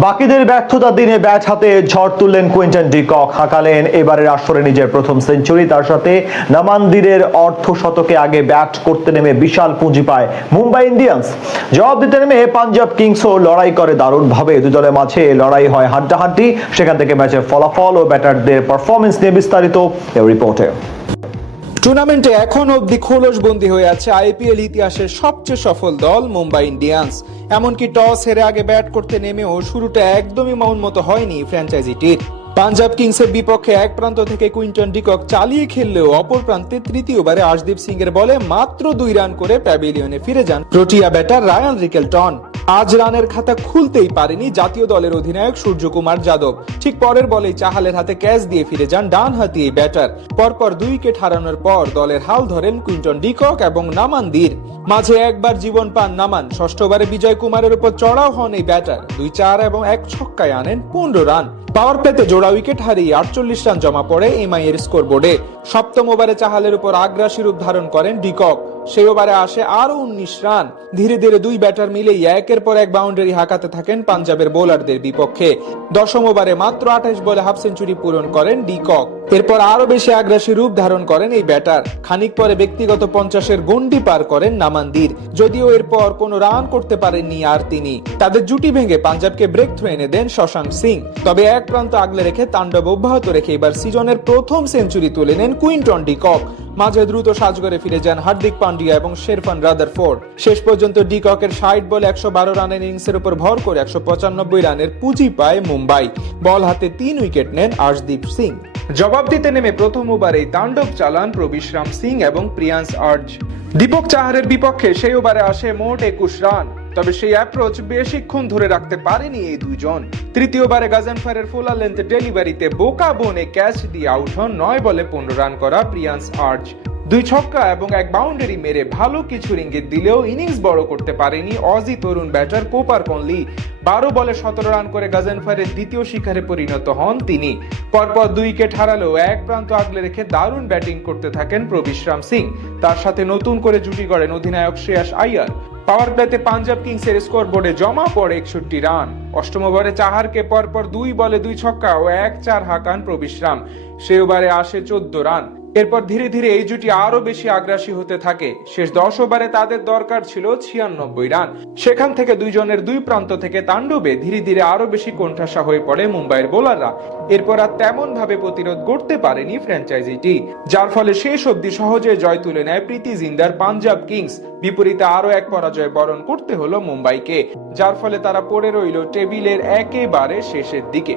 বাকিদের ব্যর্থতার দিনে ব্যাট হাতে ঝড় তুললেন কুইন্টন ডি কক, হাঁকালেন এবারের আসরে নিজের প্রথম সেঞ্চুরি। তার সাথে নামান্দিরের অর্ধশতকে আগে ব্যাট করতে নেমে বিশাল পুঁজি পায় মুম্বাই ইন্ডিয়ান্স। জবাব দিতে নেমে পাঞ্জাব কিংসও লড়াই করে দারুণভাবে। দুই দলের মাঝে লড়াই হয় হাড্ডাহাড্ডি। সেখান থেকে ম্যাচের ফলাফল ও ব্যাটারদের পারফরমেন্স নিয়ে বিস্তারিত এই রিপোর্টে। টুর্নামেন্টে এখন অবধি খোলসবন্দি হয়ে আছে আইপিএল ইতিহাসের সবচেয়ে সফল দল মুম্বাই ইন্ডিয়ান্স। এমনকি টস হেরে আগে ব্যাট করতে নেমেও শুরুটা একদমই মতো হয়নি ফ্র্যাঞ্চাইজিটির। পাঞ্জাব কিংসের বিপক্ষে এক প্রান্ত থেকে কুইন্টন ডি কক চালিয়ে খেললেও অপর প্রান্তে তৃতীয়বারে আর্শদীপ সিং এর বলে মাত্র 2 রান করে প্যাভিলিয়নে ফিরে যান প্রোটিয়া ব্যাটার রায়ান রিকেলটন। আজ রানের খাতা খুলতেই পারেনি জাতীয় দলের অধিনায়ক সূর্যকুমার যাদব। ঠিক পরের বলেই চাহালের হাতে ক্যাচ দিয়ে ফিরে যান ডানহাতি এই ব্যাটার। পরপর 2 উইকেট হারানোর পর দলের হাল ধরেন কুইন্টন ডি কক এবং নামান্দির। মাঝে একবার জীবন পান নামান। ষষ্ঠ ওভারে বিজয় কুমারের উপর চড়াও হন এই ব্যাটার। 2-4 এবং 1 ছক্কায় আনেন 15 রান। পাওয়ার প্লেতে জোড়া উইকেট হারিয়ে 48 রান জমা পড়ে এমআই এর স্কোরবোর্ডে। সপ্তম ওভারে চাহালের উপর আগ্রাসী রূপ ধারণ করেন ডি কক। সেই ওভারে আসে আরো 19 রান। ধীরে ধীরে 2 ব্যাটার মিলে একের পর এক বাউন্ডারি হাঁকাতে থাকেন পাঞ্জাবের বোলারদের বিপক্ষে। দশম ওভারে মাত্র 28 বলে হাফ সেঞ্চুরি পূরণ করেন ডি কক। এরপর আরো বেশি আগ্রাসী রূপ ধারণ করেন এই ব্যাটার। খানিক পরে ব্যক্তিগত 50-এর গন্ডি পার করেন নামান্দির। যদিও এরপর কোনো রান করতে পারেননি আর তিনি। তাদের জুটি ভেঙে পাঞ্জাবকে ব্রেক থ্রু এনে দেন শশাঙ্ক সিং। তবে এক প্রান্ত আগলে রেখে তাণ্ডব অব্যাহত রেখে এবার সিজনের প্রথম সেঞ্চুরি তুলে নেন কুইন্টন ডি কক। মাঝে দ্রুত সাজঘরে ফিরে যান হার্দিক পান্ডিয়া এবং শেরফান রাদারফোর্ড। শেষ পর্যন্ত ডি ককের 60 বলে 112 রানের ইনিংসের উপর ভর করে 195 রানের পুঁজি পায় মুম্বাই। বল হাতে 3 উইকেট নেন আর্শদীপ সিং। জবাব দিতে নেমে প্রথম ওভারেই তাণ্ডব চালান প্রবিশ্রাম সিং এবং প্রিয়ান্স আর্য। দীপক চাহারের বিপক্ষে সেই ওভারে আসে মোট 21 রান। তবে সেই অ্যাপ্রোচ বেশিক্ষণ ধরে রাখতে পারেনি এই দুইজন। তৃতীয় ওভারে গাজনফারের ফুলার লেন্থ ডেলিভারিতে বোকা বনে ক্যাচ দিয়ে আউট হন 9 বলে 15 রান করা প্রিয়ান্স আর্য। 2 ছক্কা এবং 1 বাউন্ডারি মেরে ভালো কিছুর ইঙ্গিত দিলেও ইনিংস বড় করতে পারেনি অজি তরুণ ব্যাটার কোপার কনলি। 12 বলে 17 রান করে গাজনফারের দ্বিতীয় শিকারে পরিণত হন তিনি। পরপর 2 উইকেট হারালেও এক প্রান্ত আগলে রেখে দারুণ ব্যাটিং করতে থাকেন প্রবিশ্রাম সিং। তার সাথে নতুন করে জুটি গড়েন অধিনায়ক শ্রেয়াস আইয়ার। পাওয়ার প্লেতে পাঞ্জাব কিংসের স্কোরবোর্ডে জমা পড়ে 61 রান। অষ্টম ওভারে চাহারকে পরপর 2 বলে 2 ছক্কা ও 1-4 হাঁকান প্রবিশ্রাম। সেই ওভারে আসে 14 রান। এরপর ধীরে ধীরে এই জুটি আরো বেশি আগ্রাসী হতে থাকে। শেষ 10 ওভারে তাদের দরকার ছিল 96 রান। সেখান থেকে দুইজনের 2 প্রান্ত থেকে তাণ্ডবে ধীরে ধীরে আরো বেশি কোণঠাসা হয়ে পড়ে মুম্বাইয়ের বোলাররা। এরপর আর তেমন ভাবে প্রতিরোধ গড়তে পারেনি ফ্র্যাঞ্চাইজিটি, যার ফলে শেষ অবধি সহজে জয় তুলে নেয় প্রীতি জিন্দার পাঞ্জাব কিংস। বিপরীতে আরো এক পরাজয় বরণ করতে হলো মুম্বাইকে, যার ফলে তারা পড়ে রইল টেবিলের একেবারে শেষের দিকে।